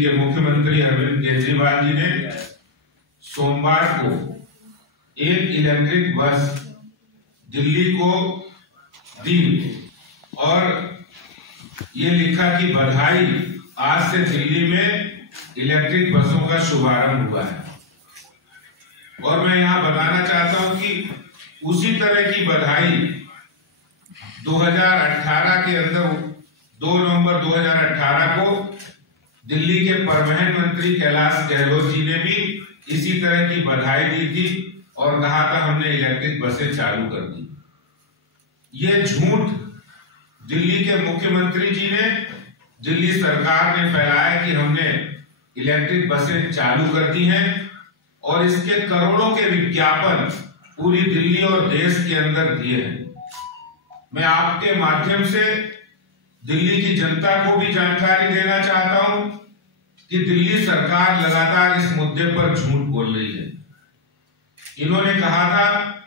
के मुख्यमंत्री अरविंद केजरीवाल जी ने सोमवार को एक इलेक्ट्रिक बस दिल्ली को दी और ये लिखा कि बधाई, आज से दिल्ली में इलेक्ट्रिक बसों का शुभारंभ हुआ है। और मैं यहाँ बताना चाहता हूँ कि उसी तरह की बधाई 2018 के अंदर 2 नवंबर 2018 को दिल्ली के परिवहन मंत्री कैलाश गहलोत जी ने भी इसी तरह की बधाई दी थी और कहा था हमने इलेक्ट्रिक बसें चालू कर दी। ये झूठ दिल्ली के मुख्यमंत्री जी ने, दिल्ली सरकार ने फैलाया कि हमने इलेक्ट्रिक बसें चालू कर दी हैं और इसके करोड़ों के विज्ञापन पूरी दिल्ली और देश के अंदर दिए हैं। मैं आपके माध्यम से दिल्ली की जनता को भी जानकारी देना चाहता हूं कि दिल्ली सरकार लगातार इस मुद्दे पर झूठ बोल रही है। इन्होंने कहा था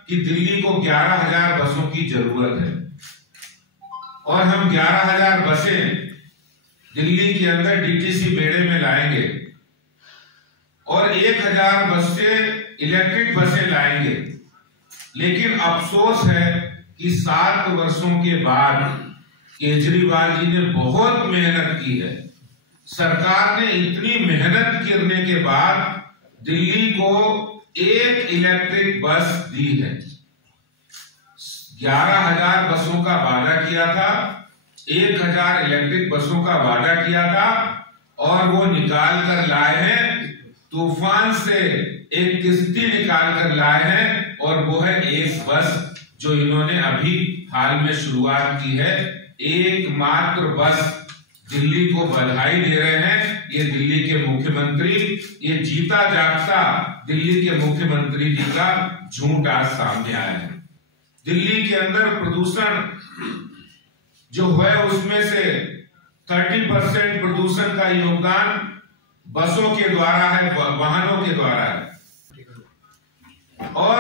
कि दिल्ली को 11,000 बसों की जरूरत है और हम 11,000 बसें दिल्ली के अंदर डीटीसी बेड़े में लाएंगे और 1,000 बसें इलेक्ट्रिक बसें लाएंगे। लेकिन अफसोस है कि 7 वर्षों के बाद केजरीवाल जी ने बहुत मेहनत की है। सरकार ने इतनी मेहनत करने के बाद दिल्ली को एक इलेक्ट्रिक बस दी है। 11,000 बसों का वादा किया था, 1,000 इलेक्ट्रिक बसों का वादा किया था और वो निकाल कर लाए हैं। तूफान से एक किश्ती निकाल कर लाए हैं और वो है एक बस जो इन्होंने अभी हाल में शुरुआत की है। एकमात्र बस दिल्ली को बधाई दे रहे हैं ये दिल्ली के मुख्यमंत्री। ये जीता जागता दिल्ली के मुख्यमंत्री जी का झूठ आज सामने आया है। दिल्ली के अंदर प्रदूषण जो है उसमें से 30% प्रदूषण का योगदान बसों के द्वारा है, वाहनों के द्वारा है। और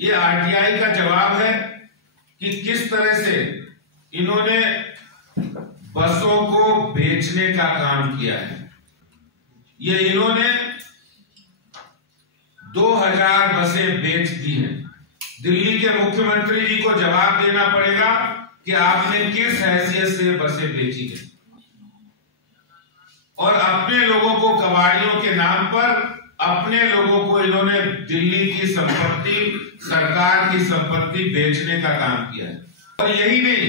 ये आरटीआई का जवाब है कि किस तरह से इन्होंने बसों को बेचने का काम किया है। ये इन्होंने 2,000 बसें बेच दी हैं। दिल्ली के मुख्यमंत्री जी को जवाब देना पड़ेगा कि आपने किस हैसियत से बसें बेची है और अपने लोगों को कबाड़ियों के नाम पर, अपने लोगों को इन्होंने दिल्ली की संपत्ति, सरकार की संपत्ति बेचने का काम किया है। और यही नहीं,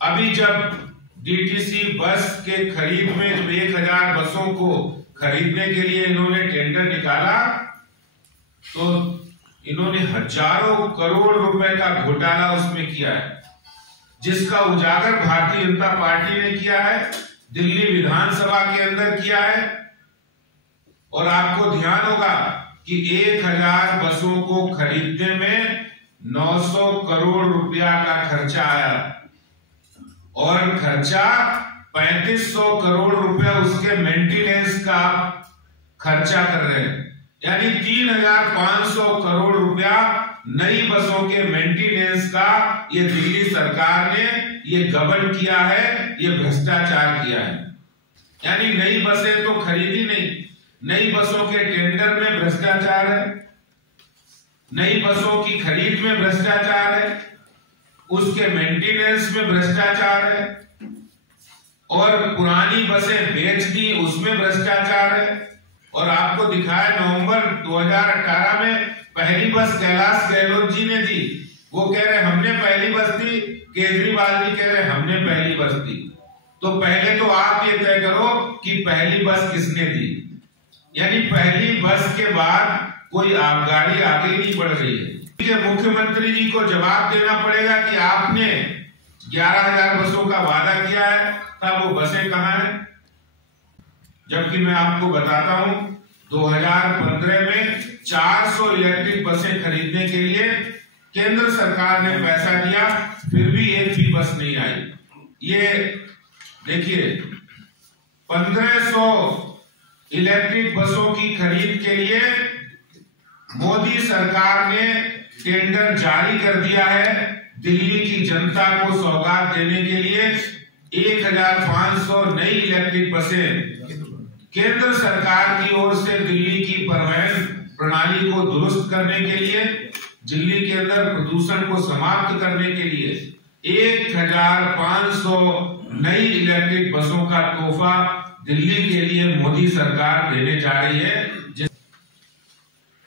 अभी जब डीटीसी बस के खरीद में जब 1,000 बसों को खरीदने के लिए इन्होंने टेंडर निकाला तो इन्होंने हजारों करोड़ रुपए का घोटाला उसमें किया है, जिसका उजागर भारतीय जनता पार्टी ने किया है, दिल्ली विधानसभा के अंदर किया है। और आपको ध्यान होगा कि 1,000 बसों को खरीदने में 900 करोड़ रुपया का खर्चा आया और खर्चा 3,500 करोड़ रुपया उसके मेंटेनेंस का खर्चा कर रहे हैं। यानी 3,500 करोड़ रुपया नई बसों के मेंटेनेंस का ये दिल्ली सरकार ने ये गबन किया है, ये भ्रष्टाचार किया है। यानी नई बसें तो खरीदी नहीं, नई बसों के टेंडर में भ्रष्टाचार है, नई बसों की खरीद में भ्रष्टाचार है, उसके मेंटेनेंस में भ्रष्टाचार है और पुरानी बसें बेच दी उसमें भ्रष्टाचार है। और आपको दिखाया नवंबर 2018 में पहली बस कैलाश गहलोत जी ने दी। वो कह रहे हमने पहली बस दी, केजरीवाल जी कह रहे हमने पहली बस दी। तो पहले तो आप ये तय करो कि पहली बस किसने दी। यानी पहली बस के बाद कोई गाड़ी आगे नहीं बढ़ रही है। मुख्यमंत्री जी को जवाब देना पड़ेगा कि आपने 11,000 बसों का वादा किया है, तब वो बसें कहां हैं। जबकि मैं आपको बताता हूं 2015 में 400 इलेक्ट्रिक बसें खरीदने के लिए केंद्र सरकार ने पैसा दिया, फिर भी एक भी बस नहीं आई। ये देखिए 1,500 इलेक्ट्रिक बसों की खरीद के लिए मोदी सरकार ने टेंडर जारी कर दिया है। दिल्ली की जनता को सौगात देने के लिए 1,500 नई इलेक्ट्रिक बसें केंद्र सरकार की ओर से दिल्ली की परिवहन प्रणाली को दुरुस्त करने के लिए, दिल्ली के अंदर प्रदूषण को समाप्त करने के लिए 1500 नई इलेक्ट्रिक बसों का तोहफा दिल्ली के लिए मोदी सरकार देने जा रही है।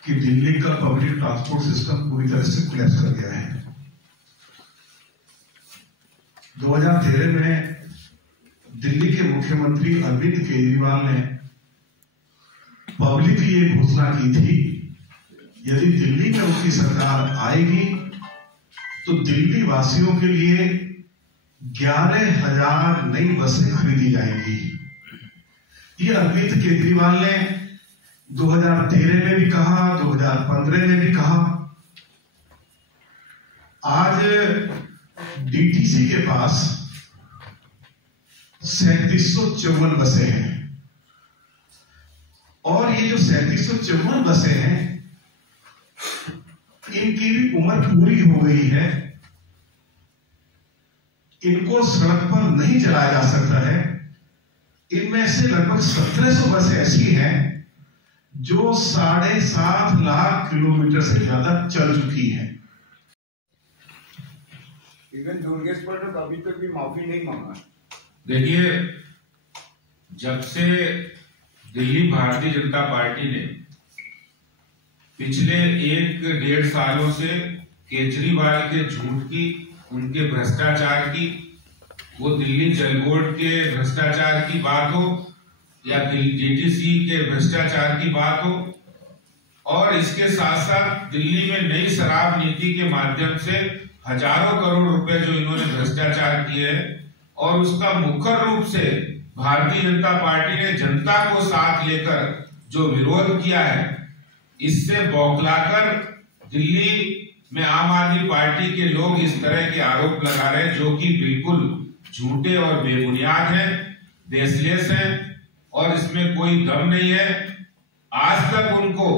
कि दिल्ली का पब्लिक ट्रांसपोर्ट सिस्टम पूरी तरह से कोलैप्स कर गया है। 2013 में दिल्ली के मुख्यमंत्री अरविंद केजरीवाल ने पब्लिकली ये घोषणा की थी, यदि दिल्ली में उनकी सरकार आएगी तो दिल्ली वासियों के लिए 11,000 नई बसें खरीदी जाएंगी। ये अरविंद केजरीवाल ने 2013 में भी कहा, 2015 में भी कहा। आज डीटीसी के पास 3754 बसें हैं और ये जो 3754 बसें हैं इनकी भी उम्र पूरी हो गई है, इनको सड़क पर नहीं चलाया जा सकता है। इनमें से लगभग 1700 बसें ऐसी हैं जो 7.5 लाख किलोमीटर से ज्यादा चल चुकी है। इवन दुर्गेश पर तो अभी तक भी माफी नहीं मांगा। देखिए, जब से दिल्ली भारतीय जनता पार्टी ने पिछले 1-1.5 सालों से केजरीवाल के झूठ की, उनके भ्रष्टाचार की, वो दिल्ली जल बोर्ड के भ्रष्टाचार की बात हो या डीटीसी के भ्रष्टाचार की बात हो, और इसके साथ साथ दिल्ली में नई शराब नीति के माध्यम से हजारों करोड़ रुपए जो इन्होंने भ्रष्टाचार किए हैं, और उसका मुखर रूप से भारतीय जनता पार्टी ने जनता को साथ लेकर जो विरोध किया है, इससे बौखलाकर दिल्ली में आम आदमी पार्टी के लोग इस तरह के आरोप लगा रहे हैं जो कि बिल्कुल झूठे और बेबुनियाद हैं, बेसलेस हैं और इसमें कोई दम नहीं है। आज तक उनको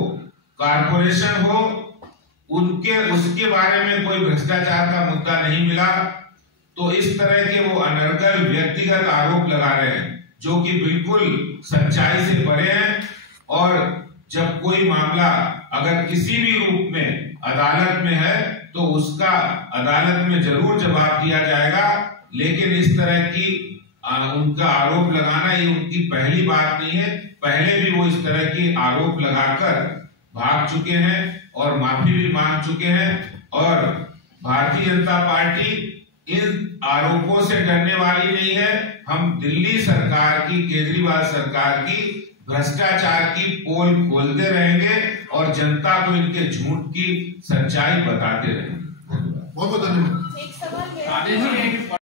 कारपोरेशन हो उसके बारे में कोई भ्रष्टाचार का मुद्दा नहीं मिला, तो इस तरह के वो अनर्गल व्यक्तिगत आरोप लगा रहे हैं जो कि बिल्कुल सच्चाई से परे हैं। और जब कोई मामला अगर किसी भी रूप में अदालत में है तो उसका अदालत में जरूर जवाब दिया जाएगा, लेकिन इस तरह की उनका आरोप लगाना ये उनकी पहली बात नहीं है। पहले भी वो इस तरह के आरोप लगाकर भाग चुके हैं और माफी भी मांग चुके हैं, और भारतीय जनता पार्टी इन आरोपों से डरने वाली नहीं है। हम दिल्ली सरकार की, केजरीवाल सरकार की भ्रष्टाचार की पोल खोलते रहेंगे और जनता को इनके झूठ की सच्चाई बताते रहेंगे। बहुत धन्यवाद।